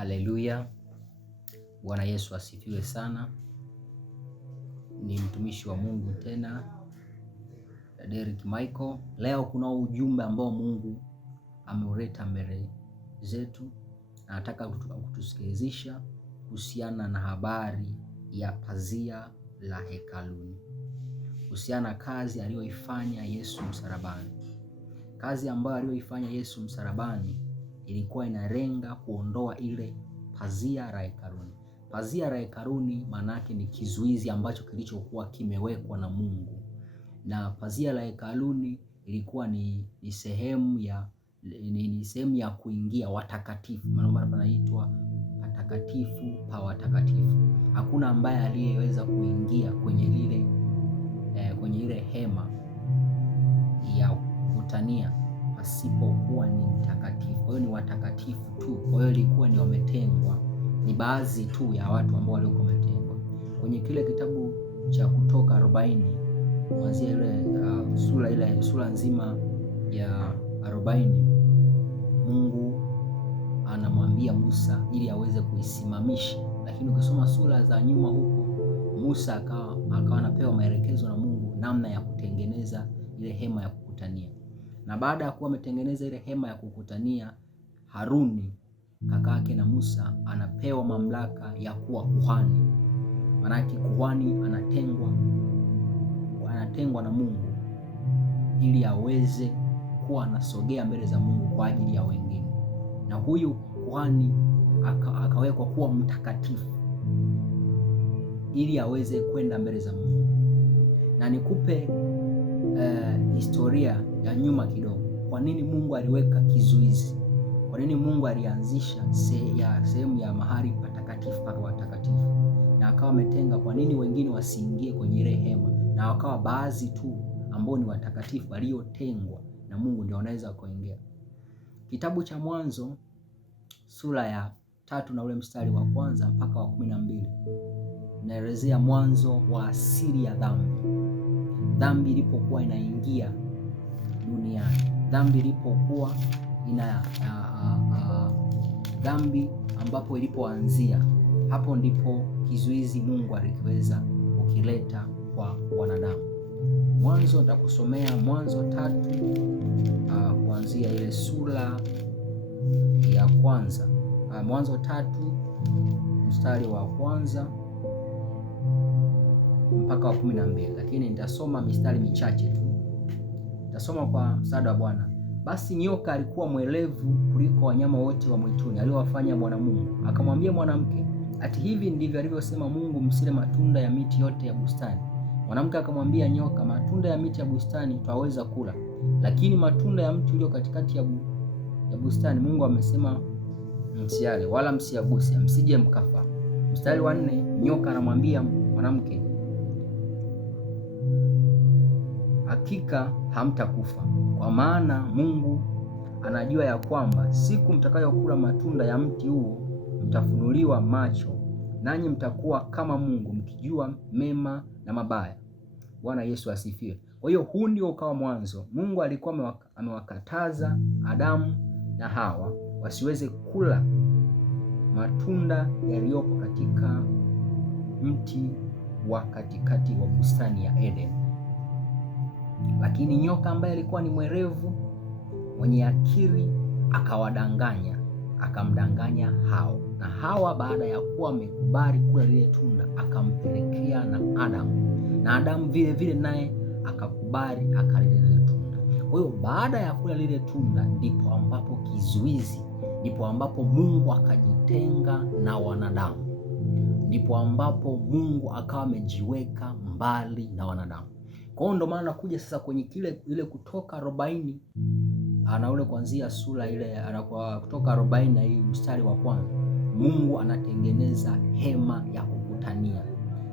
Haleluya. Bwana Yesu asifiwe sana. Ni mtumishi wa Mungu tena, Derek Michael. Leo kuna ujumbe ambao Mungu ameuleta mbele zetu. Anataka kutusikilizisha kuhusiana na habari ya pazia la hekaluni, kuhusiana na kazi aliyoifanya Yesu msalabani. Kazi ambayo aliyoifanya Yesu msalabani ilikuwa inalenga kuondoa ile pazia la hekaluni. Pazia la hekaluni maana yake ni kizuizi ambacho kilichokuwa kimewekwa na Mungu, na pazia la hekaluni ilikuwa ni sehemu ya kuingia watakatifu, maana panaitwa patakatifu pa watakatifu. Hakuna ambaye aliyeweza kuingia kwenye ile hema ya kukutania pasipokuwa ni mtakatifu. Kwa hiyo ni watakatifu tu. Kwa hiyo ilikuwa ni wametengwa, ni baadhi tu ya watu ambao walikuwa wametengwa. Kwenye kile kitabu cha Kutoka 40 kuanzia ile sura nzima ya 40, Mungu anamwambia Musa ili aweze kuisimamisha, lakini ukisoma sura za nyuma huko, Musa akawa anapewa maelekezo na Mungu namna ya kutengeneza ile hema ya kukutania. Na baada ya kuwa ametengeneza ile hema ya kukutania, Haruni kaka yake na Musa anapewa mamlaka ya kuwa kuhani. Maanake kuhani anatengwa na Mungu ili aweze kuwa anasogea mbele za Mungu kwa ajili ya wengine, na huyu kuhani akawekwa kuwa mtakatifu ili aweze kwenda mbele za Mungu. Na nikupe historia ya nyuma kidogo. Kwa nini Mungu aliweka kizuizi? Kwa nini Mungu alianzisha sehemu ya mahali patakatifu pa watakatifu na akawa ametenga? Kwa nini wengine wasiingie kwenye ile hema na wakawa baadhi tu ambao ni watakatifu waliotengwa na Mungu ndio wanaweza kuingia? Kitabu cha Mwanzo sura ya 3 na ule mstari wa 1 mpaka wa 12 naelezea mwanzo wa asili ya dhambi. Dhambi ilipokuwa inaingia duniani, dhambi ilipokuwa dhambi ambapo ilipoanzia, hapo ndipo kizuizi Mungu alikiweza kukileta kwa wanadamu. Mwanzo nitakusomea Mwanzo 3 kuanzia ile sura ya kwanza. Mwanzo 3 mstari wa 1 mpaka wa 12, lakini nitasoma mistari michache tu. Nitasoma kwa msaada wa Bwana. Basi nyoka alikuwa mwelevu kuliko wanyama wote wa mwituni aliowafanya Bwana Mungu. Akamwambia mwanamke, ati hivi ndivyo alivyosema Mungu, msile matunda ya miti yote ya bustani? Mwanamke akamwambia nyoka, matunda ya miti ya bustani twaweza kula, lakini matunda ya mti ulio katikati ya bustani Mungu amesema msiale wala msiaguse, msije mkafa. Mstari wa 4, nyoka anamwambia mwanamke, hakika hamtakufa, kwa maana Mungu anajua ya kwamba siku mtakayokula matunda ya mti huo mtafunuliwa macho, nanyi mtakuwa kama Mungu, mkijua mema na mabaya. Bwana Yesu asifiwe. Kwa hiyo huu ndio ukawa mwanzo. Mungu alikuwa amewakataza Adamu na Hawa wasiweze kula matunda yaliyopo katika mti wa katikati wa bustani ya Eden. Lakini nyoka ambaye alikuwa ni mwerevu mwenye akili akamdanganya Hawa, na Hawa baada ya kuwa amekubali kula lile tunda akampelekea na Adamu, na Adamu vile vile naye akakubali akalile lile tunda. Kwa hiyo baada ya kula lile tunda ndipo ambapo kizuizi, ndipo ambapo Mungu akajitenga na wanadamu, ndipo ambapo Mungu akawa amejiweka mbali na wanadamu. Kwa hiyo ndio maana nakuja sasa kwenye ile Kutoka 40 na ule kuanzia sura ile Kutoka 40 na hii mstari wa 1, Mungu anatengeneza hema ya kukutania.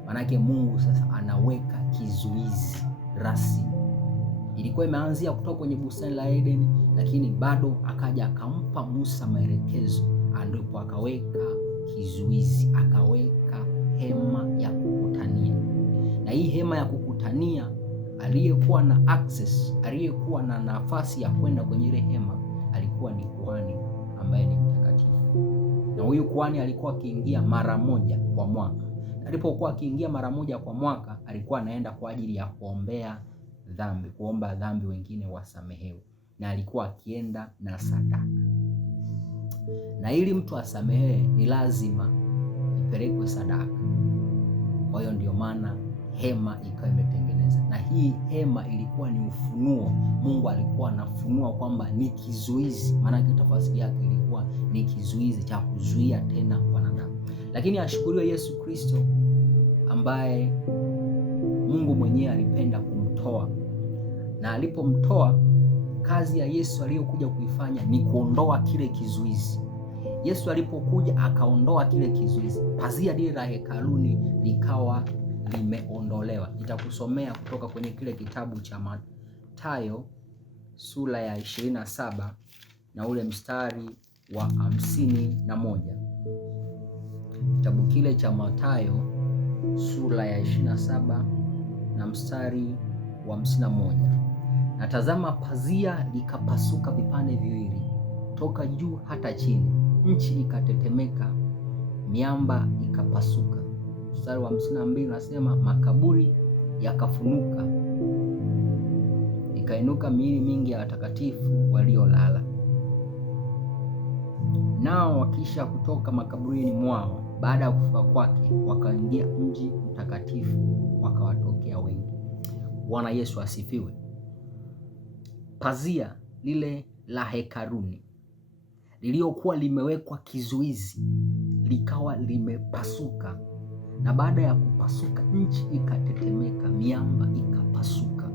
Maanake Mungu sasa anaweka kizuizi rasmi. Ilikuwa imeanzia kutoka kwenye bustani la Eden, lakini bado akaja akampa Musa maelekezo, ndipo akaweka kizuizi, akaweka hema ya kukutania. Na hii hema ya kukutania, aliyekuwa na access, aliyekuwa na nafasi ya kwenda kwenye ile hema alikuwa ni kuhani ambaye ni mtakatifu. na huyu kuhani alikuwa akiingia mara moja kwa mwaka. Alipokuwa akiingia mara moja kwa mwaka, alikuwa anaenda kwa ajili ya kuomba dhambi wengine wasamehewe, na alikuwa akienda na sadaka. Na ili mtu asamehewe ni lazima ipelekwe sadaka. Kwa hiyo ndio maana hema ikawa imetengeneza, na hii hema ilikuwa ni ufunuo. Mungu alikuwa anafunua kwamba ni kizuizi, maana tafsiri yake ilikuwa ni kizuizi cha kuzuia tena wanadamu. Lakini ashukuriwe Yesu Kristo ambaye Mungu mwenyewe alipenda kumtoa, na alipomtoa, kazi ya Yesu aliyokuja kuifanya ni kuondoa kile kizuizi. Yesu alipokuja akaondoa kile kizuizi, pazia lile la hekaluni likawa limeondolewa. Nitakusomea kutoka kwenye kile kitabu cha Mathayo sura ya 27 na ule mstari wa 51. Kitabu kile cha Mathayo sura ya 27 na mstari wa 51. Na tazama, pazia likapasuka vipande viwili toka juu hata chini, nchi ikatetemeka, miamba ikapasuka. Mstari wa 52 unasema, makaburi yakafunuka, ikainuka miili mingi ya watakatifu waliolala. Nao wakisha kutoka makaburini mwao baada ya kufufuka kwake, wakaingia mji mtakatifu, wakawatokea wengi. Bwana Yesu asifiwe. Pazia lile la hekaluni liliokuwa limewekwa kizuizi likawa limepasuka, na baada ya kupasuka nchi ikatetemeka, miamba ikapasuka.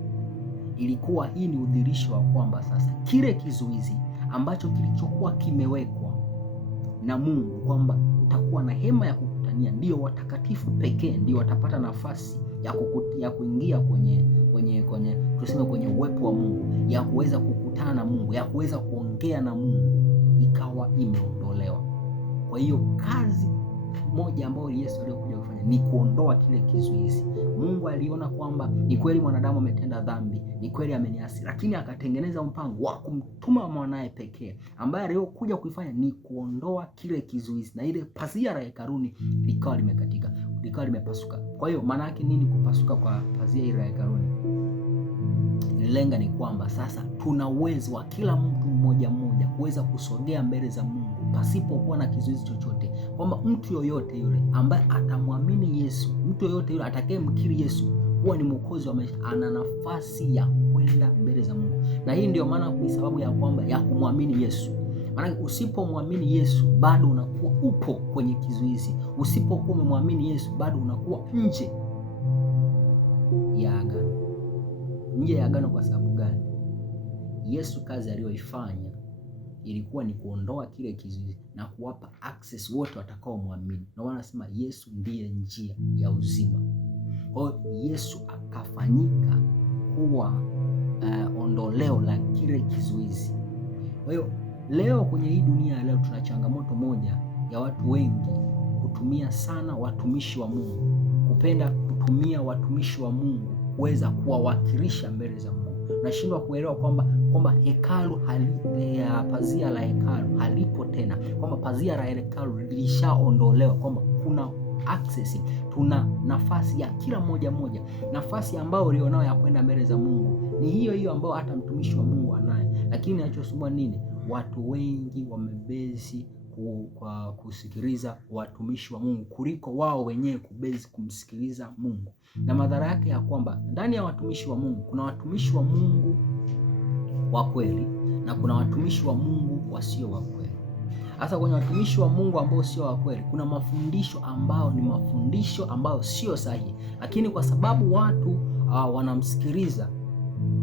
Ilikuwa hii ni udhihirisho wa kwamba sasa kile kizuizi ambacho kilichokuwa kimewekwa na Mungu kwamba utakuwa na hema ya kukutania, ndio watakatifu pekee ndio watapata nafasi ya kuingia kwenye tuseme kwenye uwepo wa Mungu, ya kuweza kukutana na Mungu, ya kuweza kuongea na Mungu, ikawa imeondolewa. Kwa hiyo kazi moja ambayo Yesu aliyokuja kufanya ni kuondoa kile kizuizi. Mungu aliona kwamba ni kweli mwanadamu ametenda dhambi, ni kweli ameniasi, lakini akatengeneza mpango wa kumtuma mwanae pekee ambaye aliyokuja kuifanya ni kuondoa kile kizuizi, na ile pazia la hekaluni likawa limekatika, likawa limepasuka. Kwa hiyo maana yake nini kupasuka kwa pazia ile la hekaluni? Lenga ni kwamba sasa tuna uwezo wa kila mtu mmoja mmoja kuweza kusogea mbele za Mungu pasipokuwa na kizuizi chochote, kwamba mtu yoyote yule ambaye atamwamini Yesu, mtu yoyote yule atakayemkiri Yesu kuwa ni mwokozi wa maisha, ana nafasi ya kwenda mbele za Mungu. Na hii ndio maana ni sababu ya kwamba ya kumwamini Yesu. Maana usipomwamini Yesu bado unakuwa upo kwenye kizuizi. Usipokuwa umemwamini Yesu bado unakuwa nje ya agano. Nje ya agano. Kwa sababu gani? Yesu kazi aliyoifanya ilikuwa ni kuondoa kile kizuizi na kuwapa access wote watakao muamini. Na wanasema Yesu ndiye njia ya uzima. Kwa hiyo Yesu akafanyika kuwa ondoleo la kile kizuizi. Kwa hiyo leo kwenye hii dunia leo tuna changamoto moja ya watu wengi kutumia sana watumishi wa Mungu, kupenda kutumia watumishi wa Mungu kuweza kuwawakilisha mbele za Mungu. Nashindwa kuelewa kwamba hekalu pazia la hekalu halipo tena, kwamba pazia la hekalu lilishaondolewa, kwamba kuna access, tuna nafasi ya kila mmoja. Nafasi ambayo ulionao ya kwenda mbele za Mungu ni hiyo hiyo ambayo hata mtumishi wa Mungu anayo. Lakini inachosumbua nini? Watu wengi wamebezi kwa kusikiliza watumishi wa Mungu kuliko wao wenyewe kubezi kumsikiliza Mungu. Na madhara yake ya kwamba ndani ya watumishi wa Mungu kuna watumishi wa Mungu wa kweli na kuna watumishi wa Mungu wasio wa kweli. Hasa kwenye watumishi wa Mungu ambao sio wa kweli, kuna mafundisho ambayo ni mafundisho ambayo sio sahihi, lakini kwa sababu watu wanamsikiliza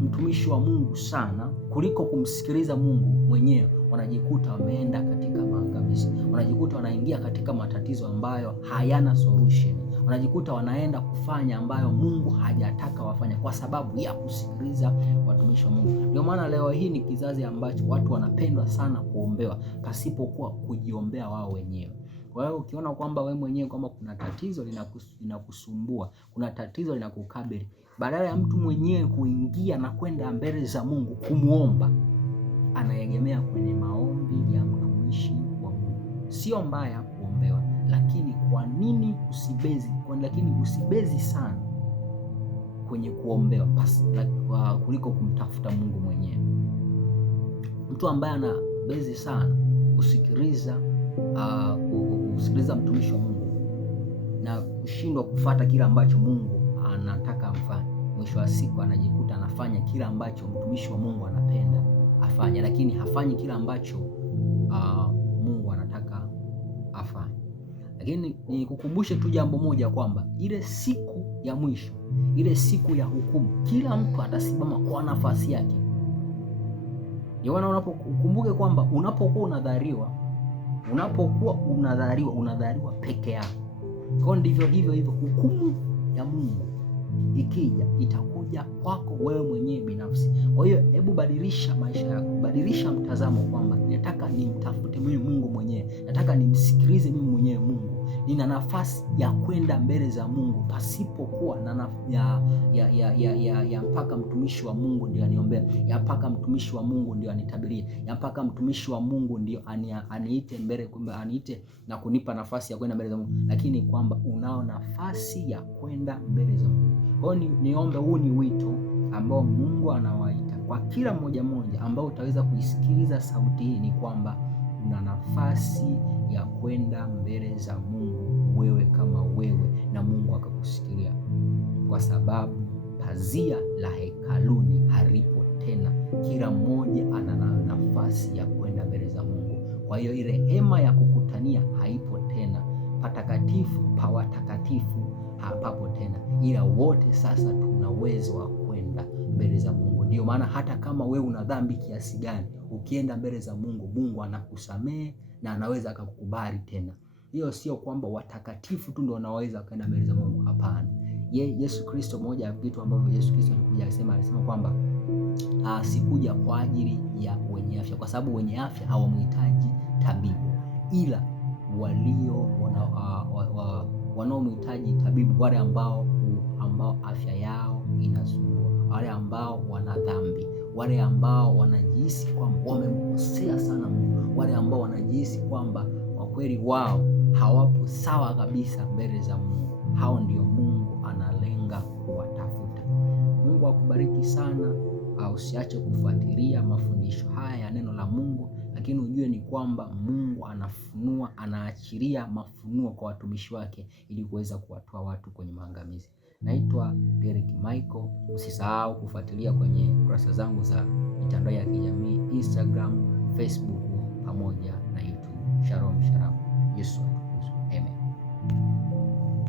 mtumishi wa Mungu sana kuliko kumsikiliza Mungu mwenyewe, wanajikuta wameenda katika maangamizi, wanajikuta wanaingia katika matatizo ambayo hayana solution, wanajikuta wanaenda kufanya ambayo Mungu hajataka wafanya kwa sababu ya kusikiliza watumishi wa Mungu. Ndio maana leo hii ni kizazi ambacho watu wanapendwa sana kuombewa pasipokuwa kujiombea wao wenyewe. Kwa hiyo ukiona kwamba wewe mwenyewe kwamba kuna tatizo linakusumbua, kuna tatizo linakukabili, badala ya mtu mwenyewe kuingia na kwenda mbele za Mungu kumuomba, anaegemea kwenye maombi ya mtumishi wa Mungu. sio mbaya kuombewa, lakini kwa nini usibezi? Lakini usibezi sana kwenye kuombewa kuliko kumtafuta Mungu mwenyewe. Mtu ambaye anabezi sana kusikiliza mtumishi wa Mungu na kushindwa kufuata kile ambacho Mungu anataka amfanye, mwisho wa siku anajikuta anafanya kile ambacho mtumishi wa Mungu anapenda afanye, lakini hafanyi kile ambacho Mungu anataka afanye. Lakini nikukumbushe tu jambo moja, kwamba ile siku ya mwisho, ile siku ya hukumu, kila mtu atasimama kwa nafasi yake. Ndio maana unapokumbuke kwamba unapokuwa unadhariwa peke yako. Kwa ndivyo hivyo hukumu ya Mungu ikija, itakuja kwako wewe mwenyewe binafsi. Kwa hiyo hebu badilisha maisha yako, badilisha mtazamo kwamba nataka nimtafute mimi Mungu mwenyewe, nataka nimsikilize mimi mwenyewe Mungu. Nina nafasi ya kwenda mbele za Mungu pasipokuwa ya mpaka mtumishi wa Mungu ndio aniombea, ya mpaka mtumishi wa Mungu ndio anitabirie, ya mpaka mtumishi wa Mungu ndio aniite mbele, kumbe aniite na kunipa nafasi ya kwenda mbele za Mungu, lakini kwamba unao nafasi ya kwenda mbele za Mungu. Kwa hiyo niombe, huu ni wito ambao Mungu anawaita kwa kila mmoja ambao utaweza kuisikiliza sauti hii, ni kwamba una nafasi ya kwenda mbele za Mungu, wewe kama wewe, na Mungu akakusikia, kwa sababu pazia la hekaluni halipo tena. Kila mmoja ana nafasi ya kwenda mbele za Mungu. Kwa hiyo ile hema ya kukutania haipo tena, patakatifu pa watakatifu hapapo tena, ila wote sasa tuna uwezo wa kwenda mbele za Mungu. Ndio maana hata kama wewe una dhambi kiasi gani, ukienda mbele za Mungu, Mungu anakusamehe na anaweza akakukubali tena. Hiyo sio kwamba watakatifu tu ndio wanaweza kwenda mbele za Mungu, hapana. Yesu Kristo, moja ya vitu ambavyo Yesu Kristo alikuja alisema kwamba sikuja kwa ajili ya wenye afya, kwa sababu wenye afya hawamhitaji tabibu, ila wanaomhitaji tabibu wale ambao afya yao inasumbua, wale ambao wana dhambi, wale ambao wanajihisi kwamba wamemkosea sana Mungu, wale ambao wanajihisi kwamba kwa kweli wao hawapo sawa kabisa mbele za Mungu. Hao ndio Mungu analenga kuwatafuta. Mungu akubariki sana. Usiache kufuatilia mafundisho haya ya neno la Mungu, lakini ujue ni kwamba Mungu anaachilia mafunuo kwa watumishi wake ili kuweza kuwatoa watu kwenye maangamizi. Naitwa Derek Michael. Usisahau kufuatilia kwenye kurasa zangu za mitandao ya kijamii, Instagram, Facebook pamoja na YouTube. Shalom. Yesu